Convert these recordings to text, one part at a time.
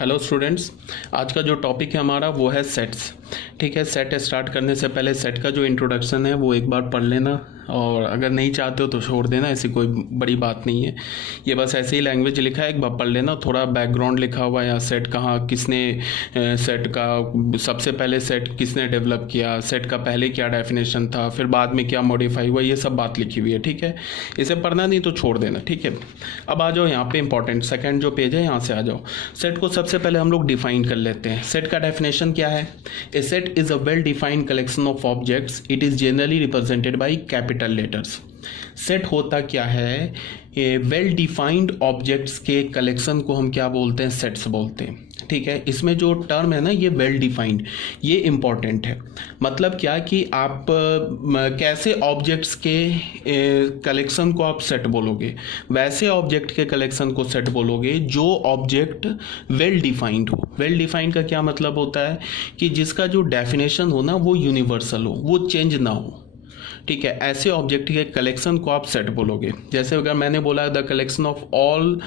Hello students. आज का जो टॉपिक है हमारा वो है सेट्स। ठीक है, सेट स्टार्ट करने से पहले सेट का जो इंट्रोडक्शन है वो एक बार पढ़ लेना, और अगर नहीं चाहते हो तो छोड़ देना, ऐसी कोई बड़ी बात नहीं है। ये बस ऐसे ही लैंग्वेज लिखा है, एक बार पढ़ लेना। थोड़ा बैकग्राउंड लिखा हुआ है यहाँ, सेट कहाँ किसने सेट का सबसे पहले सेट किसने डेवलप किया, सेट का पहले क्या डेफिनेशन था, फिर बाद में क्या मॉडिफाई हुआ, ये सब बात लिखी हुई है। ठीक है, इसे पढ़ना नहीं तो छोड़ देना। ठीक है, अब आ जाओ यहाँ पे इंपॉर्टेंट सेकंड जो पेज है यहाँ से आ जाओ। सेट को सबसे पहले हम लोग डिफाइन कर लेते हैं। सेट का डेफिनेशन क्या है? A set is a well defined collection of objects, it is generally represented by capital letters. Set होता क्या है? वेल डिफाइंड ऑब्जेक्ट्स के कलेक्शन को हम क्या बोलते हैं? सेट्स बोलते हैं। ठीक है, इसमें जो टर्म है ना, ये वेल डिफाइंड, ये इंपॉर्टेंट है। मतलब क्या कि आप कैसे ऑब्जेक्ट्स के कलेक्शन को आप सेट बोलोगे, वैसे ऑब्जेक्ट के कलेक्शन को सेट बोलोगे जो ऑब्जेक्ट वेल डिफाइंड हो। वेल डिफाइंड का क्या मतलब होता है? कि जिसका जो डेफिनेशन हो ना वो यूनिवर्सल हो, वो चेंज ना हो। ठीक है, ऐसे ऑब्जेक्ट के कलेक्शन को आप सेट बोलोगे। जैसे अगर मैंने बोला the collection of all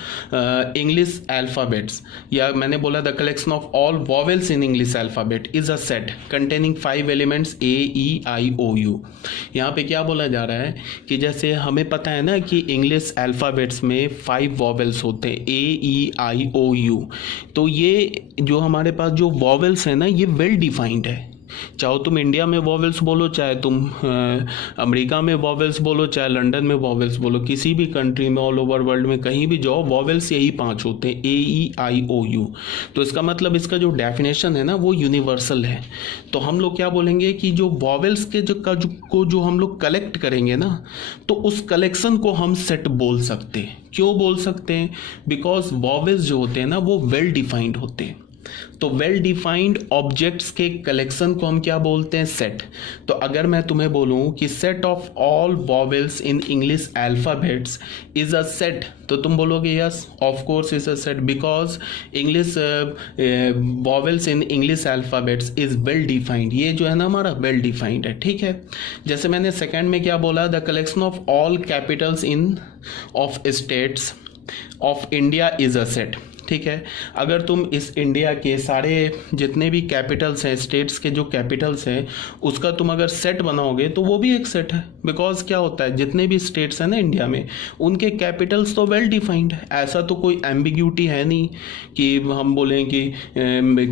English alphabets, या मैंने बोला the collection of all vowels in English alphabet is a set containing 5 elements AEIOU। यहाँ पे क्या बोला जा रहा है कि जैसे हमें पता है ना कि इंग्लिश अल्फ़ाबेट्स में 5 वॉवेल्स होते हैं, AEIOU। तो ये जो हमारे पास जो वॉवेल्स है ना, ये वेल डिफाइंड है। चाहो तुम इंडिया में वॉवेल्स बोलो, चाहे तुम अमेरिका में वॉवेल्स बोलो, चाहे लंदन में वॉवेल्स बोलो, किसी भी कंट्री में ऑल ओवर वर्ल्ड में कहीं भी जाओ, वॉवेल्स यही 5 होते हैं, AEIOU। तो इसका मतलब इसका जो डेफिनेशन है ना वो यूनिवर्सल है। तो हम लोग क्या बोलेंगे कि जो वॉवेल्स के जो हम लोग कलेक्ट करेंगे ना, तो उस कलेक्शन को हम सेट बोल सकते हैं। क्यों बोल सकते हैं? बिकॉज वॉवेल्स जो होते हैं ना वो वेल डिफाइंड होते हैं। तो वेल डिफाइंड ऑब्जेक्ट्स के कलेक्शन को हम क्या बोलते हैं? सेट। तो अगर मैं तुम्हें बोलूं कि set of all vowels in English alphabets is a set, तो तुम बोलोगे yes of course is a set, because English vowels in English alphabets is well defined. ये जो है ना हमारा वेल डिफाइंड है। ठीक है, जैसे मैंने सेकंड में क्या बोला, the collection of all Capitals in of states of India is a set. ठीक है, अगर तुम इस इंडिया के सारे जितने भी कैपिटल्स हैं, स्टेट्स के जो कैपिटल्स हैं, उसका तुम अगर सेट बनाओगे तो वो भी एक सेट है। बिकॉज क्या होता है, जितने भी स्टेट्स हैं ना इंडिया में, उनके कैपिटल्स तो वेल डिफाइंड है। ऐसा तो कोई एम्बिग्यूटी है नहीं कि हम बोलें कि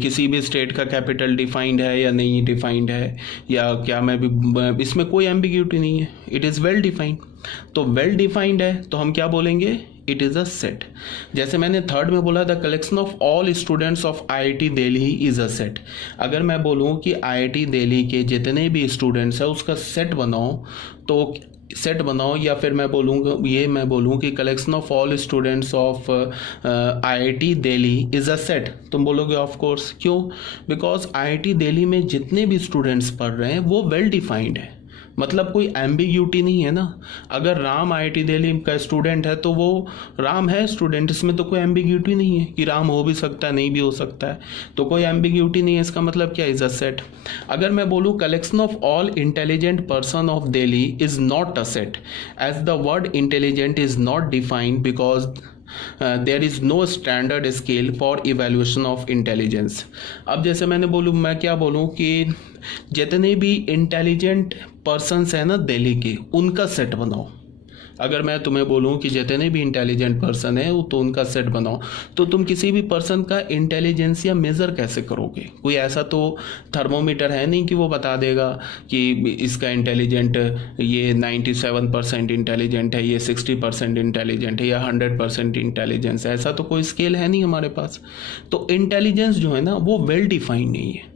किसी भी स्टेट का कैपिटल डिफाइंड है या नहीं डिफाइंड है, या क्या मैं भी, इसमें कोई एम्बिग्यूटी नहीं है, इट इज़ वेल डिफाइंड। तो वेल डिफाइंड है तो हम क्या बोलेंगे? It is a set. जैसे मैंने थर्ड में बोला the collection of all students of IIT Delhi is a set. अगर मैं बोलूँ कि IIT दिल्ली के जितने भी स्टूडेंट्स हैं उसका सेट बनाओ, तो सेट बनाओ, या फिर मैं बोलूँ कि collection of all students of IIT Delhi is a set, तुम बोलोगे ऑफ कोर्स। क्यों? बिकॉज IIT दिल्ली में जितने भी स्टूडेंट्स पढ़ रहे हैं वो वेल डिफाइंड है, मतलब कोई एम्बिग्यूटी नहीं है ना। अगर राम IIT दिल्ली का स्टूडेंट है तो वो राम है स्टूडेंट, इसमें तो कोई एम्बिग्यूटी नहीं है कि राम हो भी सकता है, नहीं भी हो सकता है, तो कोई एम्बिग्यूटी नहीं है। इसका मतलब क्या? Is a set. अगर मैं बोलूँ collection of all intelligent person of Delhi is not a set, as the word intelligent is not defined because there is no standard scale for evaluation of intelligence. अब जैसे मैं क्या बोलूँ कि जितने भी इंटेलिजेंट पर्सन्स हैं ना दिल्ली के, उनका सेट बनाओ। अगर मैं तुम्हें बोलूं कि जितने भी इंटेलिजेंट पर्सन है तो उनका सेट बनाओ, तो तुम किसी भी पर्सन का इंटेलिजेंसिया मेज़र कैसे करोगे? कोई ऐसा तो थर्मोमीटर है नहीं कि वो बता देगा कि इसका इंटेलिजेंट ये 97% इंटेलिजेंट है, ये 60% इंटेलिजेंट है, या 100% इंटेलिजेंस है। ऐसा तो कोई स्केल है नहीं हमारे पास। तो इंटेलिजेंस जो है ना वो वेल डिफाइंड नहीं है।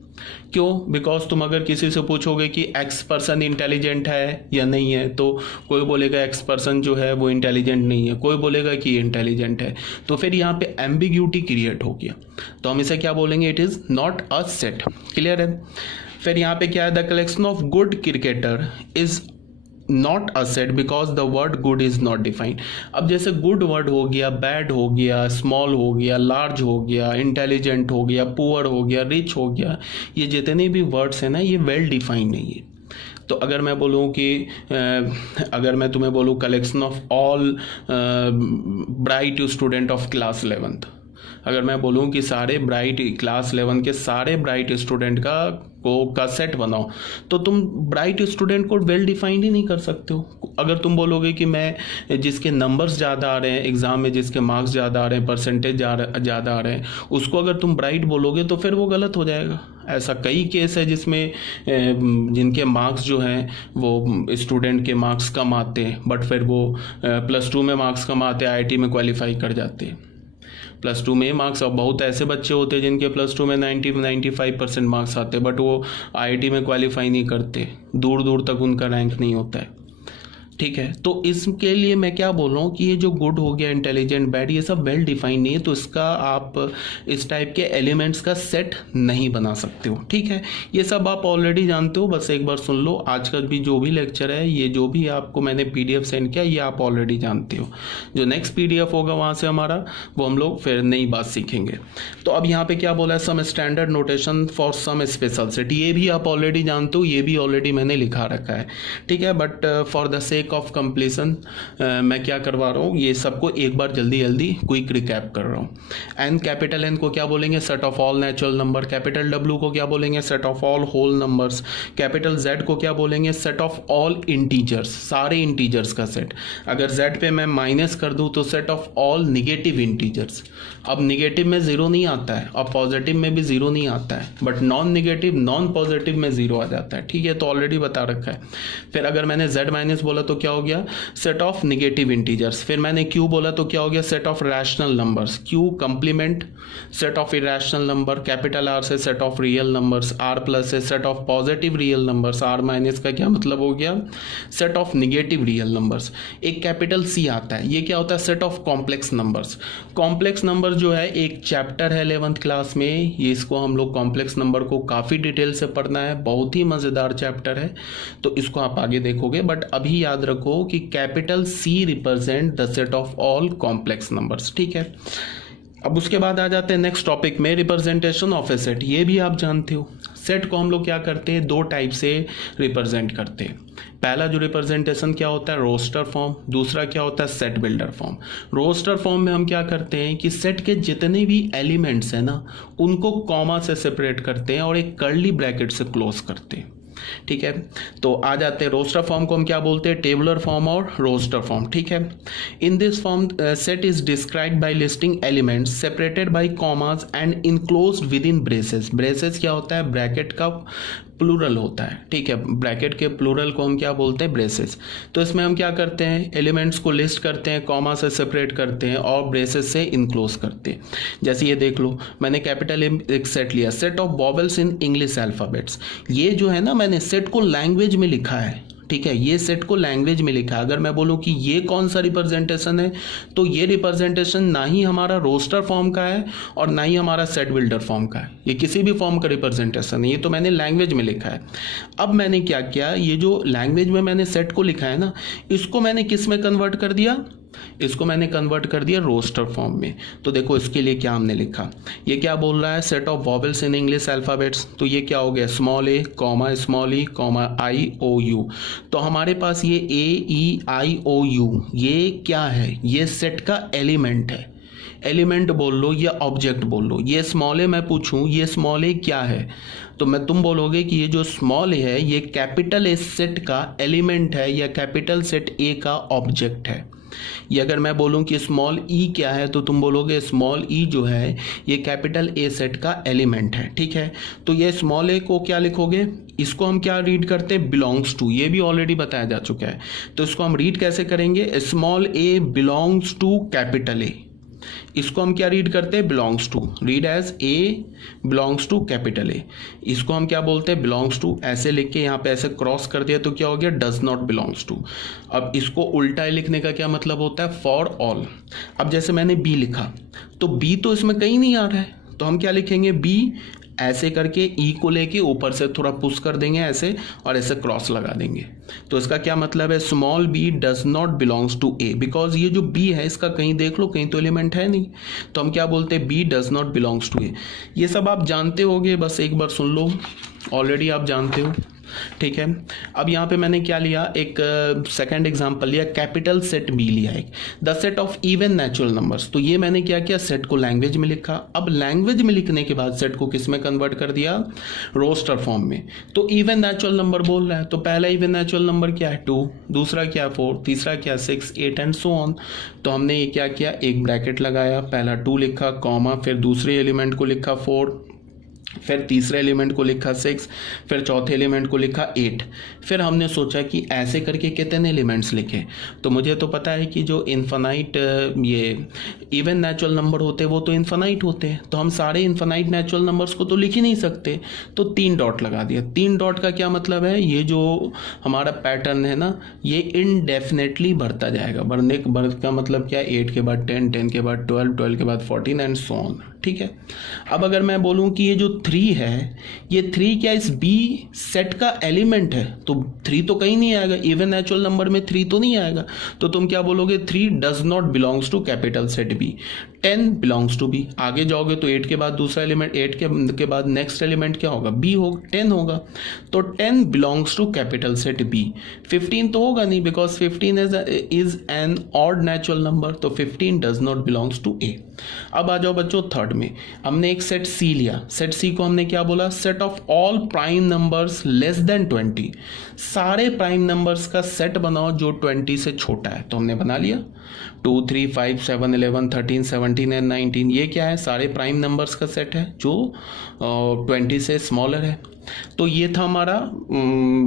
क्यों? बिकॉज तुम अगर किसी से पूछोगे कि X पर्सन इंटेलिजेंट है या नहीं है, तो कोई बोलेगा X पर्सन जो है वो इंटेलिजेंट नहीं है, कोई बोलेगा कि इंटेलिजेंट है। तो फिर यहाँ पे एम्बिग्यूटी क्रिएट हो गया, तो हम इसे क्या बोलेंगे? It is not a set. Clear है? फिर यहाँ पे क्या है? The collection of good cricketer is not a set because the word good is not defined. अब जैसे गुड वर्ड हो गया, बैड हो गया, स्मॉल हो गया, लार्ज हो गया, इंटेलिजेंट हो गया, पुअर हो गया, रिच हो गया, ये जितने भी वर्ड्स हैं ना ये वेल डिफाइंड नहीं है। तो अगर मैं बोलूँ कि अगर मैं तुम्हें बोलूँ collection of all bright student of class 11th, अगर मैं बोलूँ कि सारे ब्राइट क्लास 11 के सारे ब्राइट स्टूडेंट का सेट बनाओ, तो तुम ब्राइट स्टूडेंट को वेल डिफाइंड ही नहीं कर सकते हो। अगर तुम बोलोगे कि मैं जिसके नंबर्स ज़्यादा आ रहे हैं एग्ज़ाम में, जिसके मार्क्स ज़्यादा आ रहे हैं, परसेंटेज ज़्यादा आ रहे हैं, उसको अगर तुम ब्राइट बोलोगे तो फिर वो गलत हो जाएगा। ऐसा कई केस है जिसमें जिनके मार्क्स जो हैं वो स्टूडेंट के मार्क्स कम आते हैं, बट फिर वो +2 में मार्क्स कम आते हैं, IIT में क्वालिफाई कर जाते हैं। +2 में मार्क्स, और बहुत ऐसे बच्चे होते हैं जिनके +2 में 90-95% मार्क्स आते हैं, बट वो IIT में क्वालिफाई नहीं करते, दूर दूर तक उनका रैंक नहीं होता है। ठीक है, तो इसके लिए मैं क्या बोल रहा हूँ कि ये जो गुड हो गया, इंटेलिजेंट, बैड, ये सब वेल डिफाइंड नहीं है, तो इसका आप इस टाइप के एलिमेंट्स का सेट नहीं बना सकते हो। ठीक है, ये सब आप ऑलरेडी जानते हो, बस एक बार सुन लो। आज का भी जो भी लेक्चर है, ये जो भी आपको मैंने PDF सेंड किया, ये आप ऑलरेडी जानते हो। जो नेक्स्ट PDF होगा वहाँ से हमारा, वो हम लोग फिर नई बात सीखेंगे। तो अब यहाँ पे क्या बोला है, some standard notation for some special set, ये भी आप ऑलरेडी जानते हो, ये भी ऑलरेडी मैंने लिखा रखा है। ठीक है, but for the sake of completion मैं क्या करवा रहा हूँ, ये सबको एक बार जल्दी जल्दी क्विक रिकैप कर रहा हूँ। एन, कैपिटल N को क्या बोलेंगे, set of all natural number. Capital W को क्या बोलेंगे, set of all whole numbers. Capital Z को क्या बोलेंगे, सेट ऑफ ऑल इंटीजर्स, सारे इंटीजर्स का सेट। अगर Z पे मैं माइनस कर दूँ तो set of all negative integers. अब निगेटिव में 0 नहीं आता है, और पॉजिटिव में भी 0 नहीं आता है, but non negative non positive में 0 आ जाता है। ठीक है, तो ऑलरेडी बता रखा है। फिर अगर मैंने Z माइनस बोला तो क्या हो गया, सेट ऑफ निगेटिव इंटीजर्स। फिर मैंने Q बोला तो क्या हो गया, set of rational numbers. Q complement, set of irrational number. Capital R से set of real numbers. R plus से set of positive real numbers. R minus का क्या मतलब हो गया, set of negative real numbers. एक कैपिटल C आता है, ये क्या होता है, set of complex numbers. Complex number जो है एक चैप्टर है 11th क्लास में, ये इसको हम लोग कॉम्प्लेक्स नंबर को काफ़ी डिटेल से पढ़ना है, बहुत ही मज़ेदार चैप्टर है, तो इसको आप आगे देखोगे। बट अभी याद रखो कि capital C represent the set of all complex numbers. ठीक है, अब उसके बाद आ जाते हैं नेक्स्ट टॉपिक में, रिप्रेजेंटेशन ऑफ ए सेट। ये भी आप जानते हो, सेट को हम लोग क्या करते हैं, 2 टाइप से रिप्रेजेंट करते हैं। पहला जो रिप्रेजेंटेशन क्या होता है, रोस्टर फॉर्म। दूसरा क्या होता है, set builder form. Roster form में हम क्या करते हैं कि सेट के जितने भी एलिमेंट्स हैं ना, उनको कॉमा से सेपरेट करते हैं और एक कर्ली ब्रैकेट से क्लोज करते हैं। ठीक है, तो आ जाते हैं रोस्टर फॉर्म को हम क्या बोलते हैं, टेबुलर फॉर्म और रोस्टर फॉर्म। ठीक है, in this form set is described bye listing elements separated by commas and enclosed with in braces. Braces क्या होता है, ब्रैकेट का प्लूरल होता है। ठीक है, ब्रैकेट के प्लूरल को हम क्या बोलते हैं, ब्रेसेस। तो इसमें हम क्या करते हैं, एलिमेंट्स को लिस्ट करते हैं, कॉमा से सेपरेट करते हैं और ब्रेसेस से इनक्लोज करते हैं। जैसे ये देख लो, मैंने कैपिटल एक सेट लिया, set of vowels in English alphabets. ये जो है ना, मैंने सेट को लैंग्वेज में लिखा है। ठीक है, ये सेट को लैंग्वेज में लिखा है। अगर मैं बोलूँ कि ये कौन सा रिप्रेजेंटेशन है, तो ये रिप्रेजेंटेशन ना ही हमारा रोस्टर फॉर्म का है और ना ही हमारा सेट बिल्डर फॉर्म का है, ये किसी भी फॉर्म का रिप्रेजेंटेशन है, ये तो मैंने लैंग्वेज में लिखा है। अब मैंने क्या किया, ये जो लैंग्वेज में मैंने सेट को लिखा है ना, इसको मैंने किस में कन्वर्ट कर दिया, इसको मैंने कन्वर्ट कर दिया रोस्टर फॉर्म में। तो देखो इसके लिए क्या हमने लिखा, ये क्या बोल रहा है, set of vowels in English alphabets. तो ये क्या हो गया, small a, comma small e, comma I-O-U। तो हमारे पास ये A-E-I-O-U ये क्या है, ये सेट का एलिमेंट है। एलिमेंट बोल लो या ऑब्जेक्ट बोल लो। ये स्मॉल ए मैं पूछूं, ये स्मॉल ए क्या है, तो मैं तुम बोलोगे कि ये जो स्मॉल ए है, ये कैपिटल ए सेट का एलिमेंट है या कैपिटल सेट ए का ऑब्जेक्ट है। ये अगर मैं बोलूं कि स्मॉल ई क्या है, तो तुम बोलोगे स्मॉल ई जो है ये कैपिटल ए सेट का एलिमेंट है। ठीक है, तो ये स्मॉल ए को क्या लिखोगे, इसको हम क्या रीड करते हैं, बिलोंग्स टू। ये भी ऑलरेडी बताया जा चुका है, तो इसको हम रीड कैसे करेंगे, small A belongs to capital A. इसको हम क्या रीड करते हैं, belongs to, read as A belongs to capital A. इसको हम क्या बोलते हैं, बिलोंग्स टू। ऐसे लिख के यहाँ पे ऐसे क्रॉस कर दिया तो क्या हो गया, डज नॉट बिलोंग्स टू। अब इसको उल्टा लिखने का क्या मतलब होता है, फॉर ऑल। अब जैसे मैंने बी लिखा, तो बी तो इसमें कहीं नहीं आ रहा है, तो हम क्या लिखेंगे, बी ऐसे करके ई को लेके ऊपर से थोड़ा पुश कर देंगे ऐसे, और ऐसे क्रॉस लगा देंगे। तो इसका क्या मतलब है, small B does not belongs to A, because ये जो बी है इसका कहीं देख लो, कहीं तो एलिमेंट है नहीं, तो हम क्या बोलते हैं, B does not belongs to A. ये सब आप जानते होगे, बस एक बार सुन लो, ऑलरेडी आप जानते हो। ठीक है। अब यहाँ पे मैंने क्या लिया, एक सेकंड एग्जांपल लिया, कैपिटल सेट बी लिया एक, the set of even natural numbers. तो ये मैंने क्या किया, सेट को लैंग्वेज में लिखा। अब लैंग्वेज में लिखने के बाद सेट को किस में कन्वर्ट कर दिया, रोस्टर फॉर्म में। तो इवन नेचुरल नंबर बोल रहा है, तो पहला इवन नेचुरल नंबर क्या है 2, दूसरा क्या 4, तीसरा क्या 6, 8 एंड सो ऑन। तो हमने ये क्या किया, एक ब्रैकेट लगाया, पहला 2 लिखा, कॉमा, फिर दूसरे एलिमेंट को लिखा 4, फिर तीसरे एलिमेंट को लिखा 6, फिर चौथे एलिमेंट को लिखा 8। फिर हमने सोचा कि ऐसे करके कितने एलिमेंट्स लिखे। तो मुझे तो पता है कि जो इन्फानाइट ये इवन नेचुरल नंबर होते हैं वो तो इन्फानाइट होते हैं, तो हम सारे इन्फानाइट नेचुरल नंबर्स को तो लिख ही नहीं सकते। तो 3 डॉट लगा दिया। 3 डॉट का क्या मतलब है, ये जो हमारा पैटर्न है ना, ये इनडेफिनेटली बढ़ता जाएगा। बढ़ने का मतलब क्या है, 8 के बाद 10, 10 के बाद 12, 12 के बाद 14 एंड सो ऑन। ठीक है। अब अगर मैं बोलूं कि ये जो 3 है, ये 3 क्या इस बी सेट का एलिमेंट है, तो 3 तो कहीं नहीं आएगा, इवन नेचुरल नंबर में 3 तो नहीं आएगा। तो तुम क्या बोलोगे, 3 does not belongs to capital set B, 10 belongs to B. आगे जाओगे तो 8 के बाद दूसरा एलिमेंट, 8 के बाद नेक्स्ट एलिमेंट क्या होगा, बी होगा, 10 होगा। तो 10 belongs to capital set B. 15 तो होगा नहीं, because 15 is an odd natural number, तो 15 does not belongs to A. अब आ जाओ बच्चों थर्ड में, हमने एक सेट सी लिया। सेट सी को हमने क्या बोला, set of all prime numbers less than 20। सारे प्राइम नंबर्स का सेट बनाओ जो 20 से छोटा है। तो हमने बना लिया 2, 3, 5, 7, 11, 13, 17 एंड 19। ये क्या है, सारे प्राइम नंबर्स का सेट है जो 20 से स्मॉलर है। तो ये था हमारा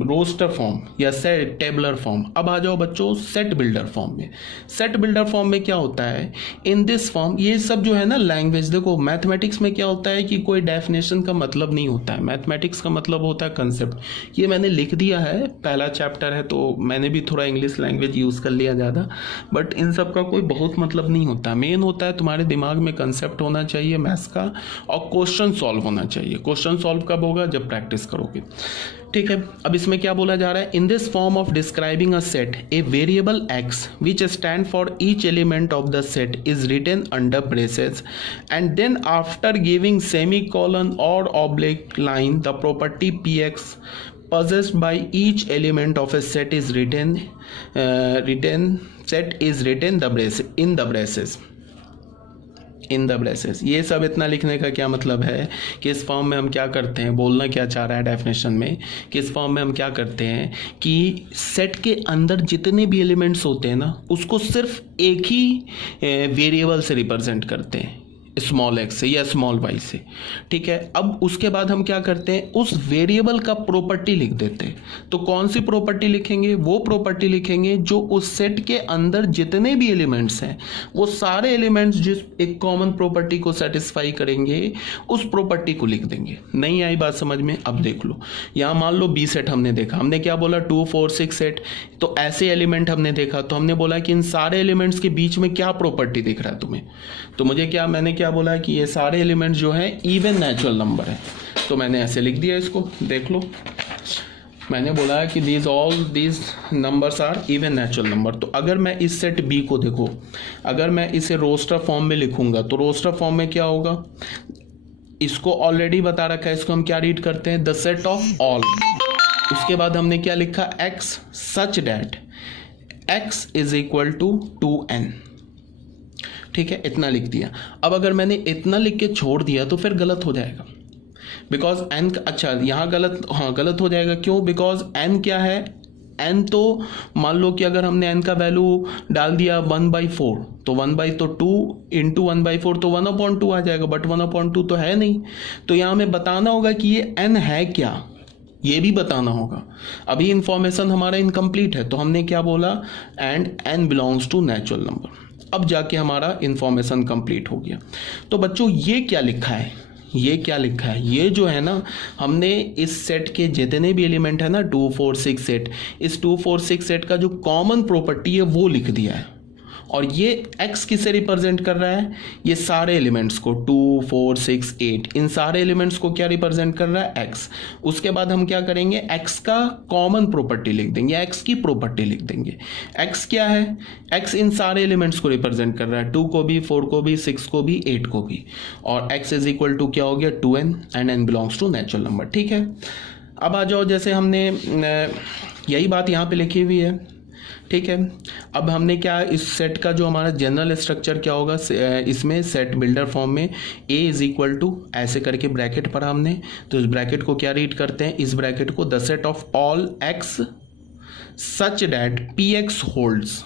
रोस्टर फॉर्म या सेट टेबलर फॉर्म। अब आ जाओ बच्चों सेट बिल्डर फॉर्म में। सेट बिल्डर फॉर्म में क्या होता है, इन दिस फॉर्म, ये सब जो है ना लैंग्वेज, देखो मैथमेटिक्स में क्या होता है कि कोई डेफिनेशन का मतलब नहीं होता है, मैथमेटिक्स का मतलब होता है कंसेप्ट। ये मैंने लिख दिया है, पहला चैप्टर है तो मैंने भी थोड़ा इंग्लिश लैंग्वेज यूज़ कर लिया ज़्यादा, बट इन सब का कोई बहुत मतलब नहीं होता। मेन होता है तुम्हारे दिमाग में कंसेप्ट होना चाहिए मैथ्स का, और क्वेश्चन सॉल्व होना चाहिए। क्वेश्चन सॉल्व कब होगा, जब प्रैक्टिस करोगे। ठीक है। अब इसमें क्या बोला जा रहा है, in this form of describing a set, a variable x which stand for each element of the set is written under braces, and then after giving semicolon और oblique line the property P x possessed by each element of a set is written in the braces। ये सब इतना लिखने का क्या मतलब है कि इस फॉर्म में हम क्या करते हैं, बोलना क्या चाह रहा है डेफिनेशन में, कि इस फॉर्म में हम क्या करते हैं कि सेट के अंदर जितने भी एलिमेंट्स होते हैं ना, उसको सिर्फ एक ही वेरिएबल से रिप्रेजेंट करते हैं, स्मॉल एक्स से या स्मॉल वाई से। ठीक है। अब उसके बाद हम क्या करते हैं, उस वेरिएबल का प्रॉपर्टी लिख देते हैं। तो कौन सी प्रॉपर्टी लिखेंगे, वो प्रॉपर्टी लिखेंगे जो उस सेट के अंदर जितने भी एलिमेंट्स हैं, वो सारे एलिमेंट्स जिस एक कॉमन प्रॉपर्टी को सेटिस्फाई करेंगे, उस प्रॉपर्टी को लिख देंगे। नहीं आई बात समझ में? अब देख लो, यहाँ मान लो बी सेट हमने देखा, हमने क्या बोला 2, 4, 6, 8, तो ऐसे एलिमेंट हमने देखा, तो हमने बोला कि इन सारे एलिमेंट्स के बीच में क्या प्रॉपर्टी दिख रहा है तुम्हें। तो मैंने क्या बोला है कि ये सारे एलिमेंट्स जो है इवन नेचुरल नंबर है, तो मैंने ऐसे लिख दिया इसको। देख लो, मैंने बोला है कि all these numbers are even natural number. तो अगर मैं इस सेट बी को देखो, अगर मैं इसे रोस्टर फॉर्म में लिखूंगा, तो रोस्टर फॉर्म में क्या होगा, इसको ऑलरेडी बता रखा है, इसको हम क्या रीड करते हैं, द सेट ऑफ ऑल। उसके बाद हमने क्या लिखा, X such that X is equal to 2n। ठीक है, इतना लिख दिया। अब अगर मैंने इतना लिख के छोड़ दिया तो फिर गलत हो जाएगा, बिकॉज एन, अच्छा यहाँ गलत हो जाएगा। क्यों? बिकॉज एन क्या है, एन तो मान लो कि अगर हमने एन का वैल्यू डाल दिया 1/4, तो 2 इंटू 1/4 तो 1/2 आ जाएगा, बट 1/2 तो है नहीं। तो यहाँ हमें बताना होगा कि ये एन है क्या, ये भी बताना होगा। अभी इंफॉर्मेशन हमारा इनकम्प्लीट है, तो हमने क्या बोला, and N belongs to natural number. अब जाके हमारा इंफॉर्मेशन कंप्लीट हो गया। तो बच्चों ये क्या लिखा है, ये जो है ना, हमने इस सेट के जितने भी एलिमेंट है ना 2, 4, 6, 8, इस 2, 4, 6, 8 का जो कॉमन प्रॉपर्टी है वो लिख दिया है। और ये x किसे रिप्रेजेंट कर रहा है, ये सारे एलिमेंट्स को 2, 4, 6, 8, इन सारे एलिमेंट्स को क्या रिप्रेजेंट कर रहा है, x। उसके बाद हम क्या करेंगे, x का कॉमन प्रॉपर्टी लिख देंगे, x की प्रॉपर्टी लिख देंगे। x क्या है, x इन सारे एलिमेंट्स को रिप्रेजेंट कर रहा है, 2 को भी, 4 को भी, 6 को भी, 8 को भी। और x इज इक्वल टू क्या हो गया, 2n, and n belongs to natural number. ठीक है। अब आ जाओ, जैसे हमने यही बात यहाँ पे लिखी हुई है, ठीक है। अब हमने क्या, इस सेट का जो हमारा जनरल स्ट्रक्चर क्या होगा, इसमें सेट बिल्डर फॉर्म में ए इज इक्वल टू ऐसे करके ब्रैकेट पढ़ा हमने, तो इस ब्रैकेट को क्या रीड करते हैं, इस ब्रैकेट को the set of all x such that P x holds,